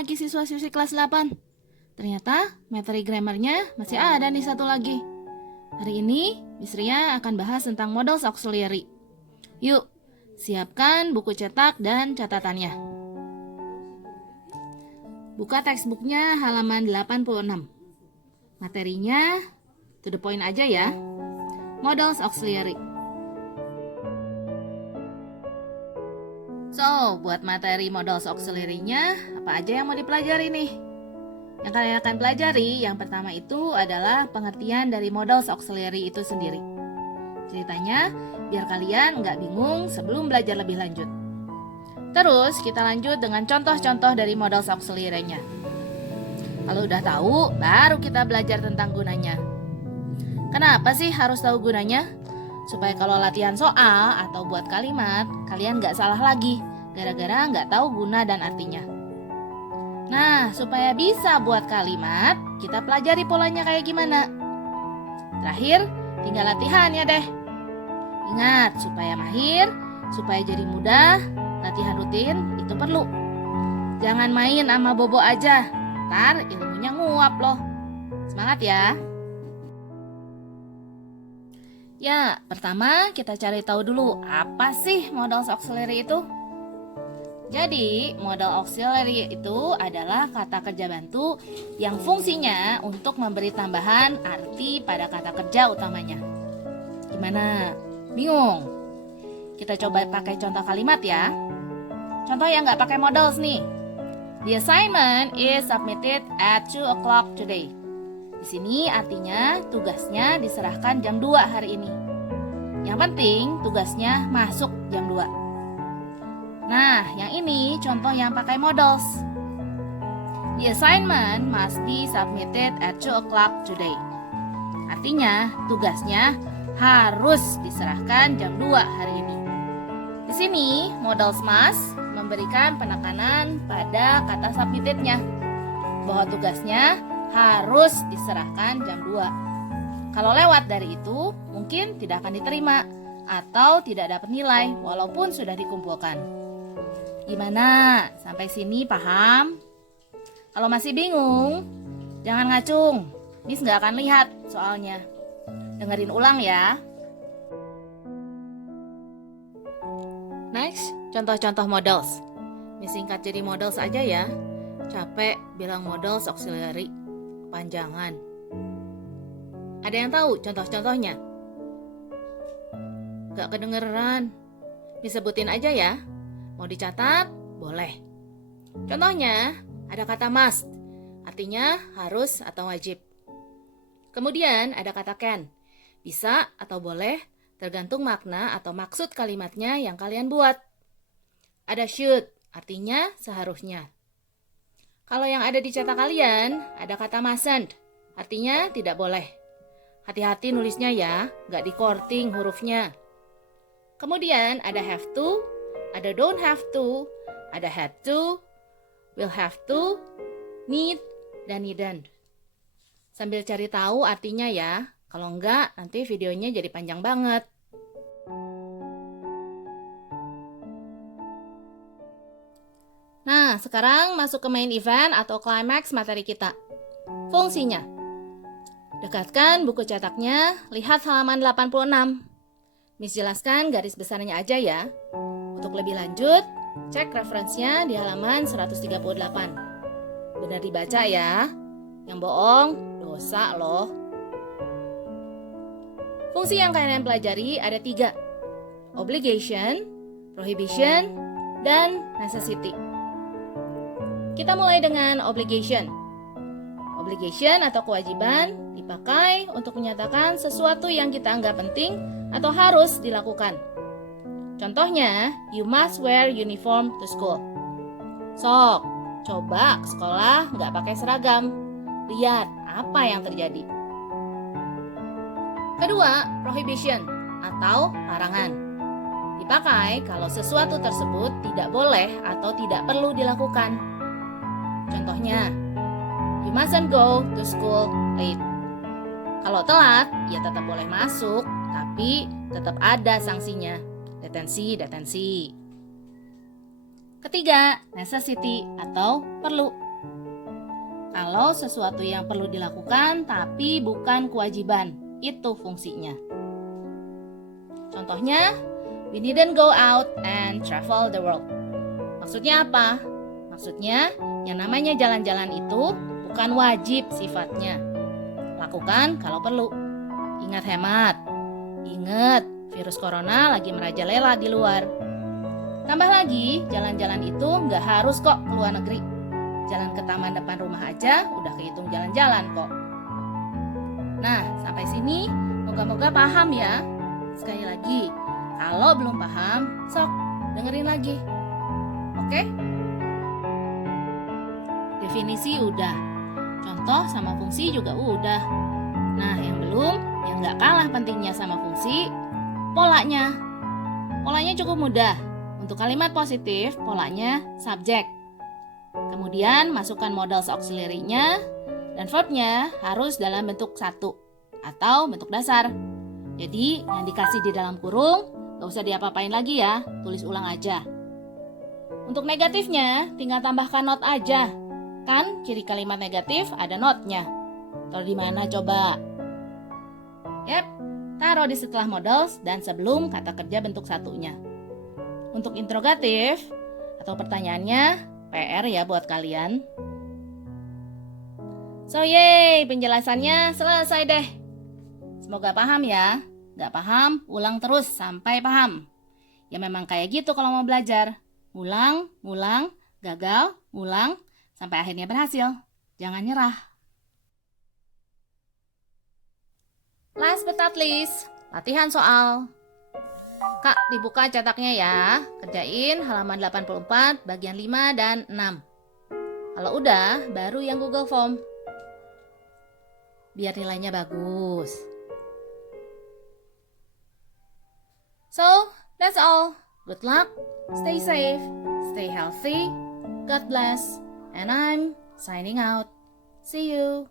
lagi siswa-siswi kelas 8? Ternyata materi grammarnya masih ada nih satu lagi. Hari ini Miss Ria akan bahas tentang models auxiliary. Yuk, siapkan buku cetak dan catatannya. Buka textbooknya halaman 86. Materinya to the point aja ya. Models auxiliary. So, buat materi models auxiliary-nya, apa aja yang mau dipelajari nih? Yang kalian akan pelajari, yang pertama itu adalah pengertian dari models auxiliary itu sendiri. Ceritanya, biar kalian nggak bingung sebelum belajar lebih lanjut. Terus, kita lanjut dengan contoh-contoh dari models auxiliary-nya. Kalau udah tahu, baru kita belajar tentang gunanya. Kenapa sih harus tahu gunanya? Supaya kalau latihan soal atau buat kalimat, kalian nggak salah lagi, gara-gara nggak tahu guna dan artinya. Nah, supaya bisa buat kalimat, kita pelajari polanya kayak gimana. Terakhir, tinggal latihan ya deh. Ingat, supaya mahir, supaya jadi mudah, latihan rutin itu perlu. Jangan main sama bobo aja, ntar ilmunya nguap loh. Semangat ya! Ya, pertama kita cari tahu dulu apa sih models auxiliary itu. Jadi, model auxiliary itu adalah kata kerja bantu yang fungsinya untuk memberi tambahan arti pada kata kerja utamanya. Gimana? Bingung? Kita coba pakai contoh kalimat ya. Contoh yang nggak pakai models nih. The assignment is submitted at 2 o'clock today. Di sini artinya tugasnya diserahkan jam 2 hari ini. Yang penting tugasnya masuk jam 2. Nah, yang ini contoh yang pakai models. The assignment must be submitted at 2 o'clock today. Artinya tugasnya harus diserahkan jam 2 hari ini. Di sini models must memberikan penekanan pada kata submitted-nya, bahwa tugasnya harus diserahkan jam 2. Kalau lewat dari itu, mungkin tidak akan diterima atau tidak dapat nilai walaupun sudah dikumpulkan. Gimana? Sampai sini paham? Kalau masih bingung, jangan ngacung. Miss nggak akan lihat soalnya. Dengerin ulang ya. Next, contoh-contoh models. Miss singkat jadi models aja ya. Capek bilang models auxiliary. Panjangan. Ada yang tahu contoh-contohnya? Gak kedengeran. Disebutin aja ya. Mau dicatat? Boleh. Contohnya, ada kata must. Artinya harus atau wajib. Kemudian ada kata can. Bisa atau boleh, tergantung makna atau maksud kalimatnya yang kalian buat. Ada should. Artinya seharusnya. Kalau yang ada di cetak kalian, ada kata mustn't, artinya tidak boleh. Hati-hati nulisnya ya, nggak di-korting hurufnya. Kemudian ada have to, ada don't have to, ada had to, will have to, need, dan needn't. Sambil cari tahu artinya ya, kalau enggak nanti videonya jadi panjang banget. Nah, sekarang masuk ke main event atau climax materi kita. Fungsinya. Dekatkan buku cetaknya, lihat halaman 86. Miss jelaskan garis besarnya aja ya. Untuk lebih lanjut, cek referensinya di halaman 138. Benar dibaca ya. Yang bohong, dosa loh. Fungsi yang kalian pelajari ada 3. Obligation, prohibition, dan necessity. Kita mulai dengan obligation. Obligation atau kewajiban dipakai untuk menyatakan sesuatu yang kita anggap penting atau harus dilakukan. Contohnya, you must wear uniform to school. Sok, coba ke sekolah nggak pakai seragam. Lihat apa yang terjadi. Kedua, prohibition atau larangan. Dipakai kalau sesuatu tersebut tidak boleh atau tidak perlu dilakukan. Contohnya, you mustn't go to school late. Kalau telat, ya tetap boleh masuk, tapi tetap ada sanksinya. Detensi. Ketiga, necessity atau perlu. kalau sesuatu yang perlu dilakukan tapi bukan kewajiban. Itu fungsinya. Contohnya, we didn't go out and travel the world. Maksudnya apa? Maksudnya, yang namanya jalan-jalan itu bukan wajib sifatnya. Lakukan kalau perlu. Ingat hemat. Ingat, virus corona lagi merajalela di luar. Tambah lagi, jalan-jalan itu nggak harus kok ke luar negeri. Jalan ke taman depan rumah aja udah kehitung jalan-jalan kok. Nah, sampai sini moga-moga paham ya. Sekali lagi, kalau belum paham, sok dengerin lagi. Oke? Definisi udah. Contoh sama fungsi juga udah. Nah, yang belum, yang nggak kalah pentingnya sama fungsi, polanya. Polanya cukup mudah. Untuk kalimat positif, polanya subjek. Kemudian masukkan modals auxiliary-nya dan verbnya harus dalam bentuk satu atau bentuk dasar. Jadi yang dikasih di dalam kurung gak usah diapa-apain lagi ya, tulis ulang aja. Untuk negatifnya tinggal tambahkan not aja. Kan ciri kalimat negatif ada notnya. Taruh di mana coba? Yap, taruh di setelah modals dan sebelum kata kerja bentuk satunya. Untuk interrogatif atau pertanyaannya, PR ya buat kalian. So yay, penjelasannya selesai deh. Semoga paham ya. Gak paham, ulang terus sampai paham. Ya memang kayak gitu kalau mau belajar. Ulang, gagal, ulang, sampai akhirnya berhasil. Jangan nyerah. Last but not least, latihan soal. Kak, dibuka cetaknya ya. Kerjain halaman 84, bagian 5 dan 6. Kalau udah, baru yang Google Form. Biar nilainya bagus. So, that's all. Good luck, stay safe, stay healthy, God bless, and I'm signing out. See you.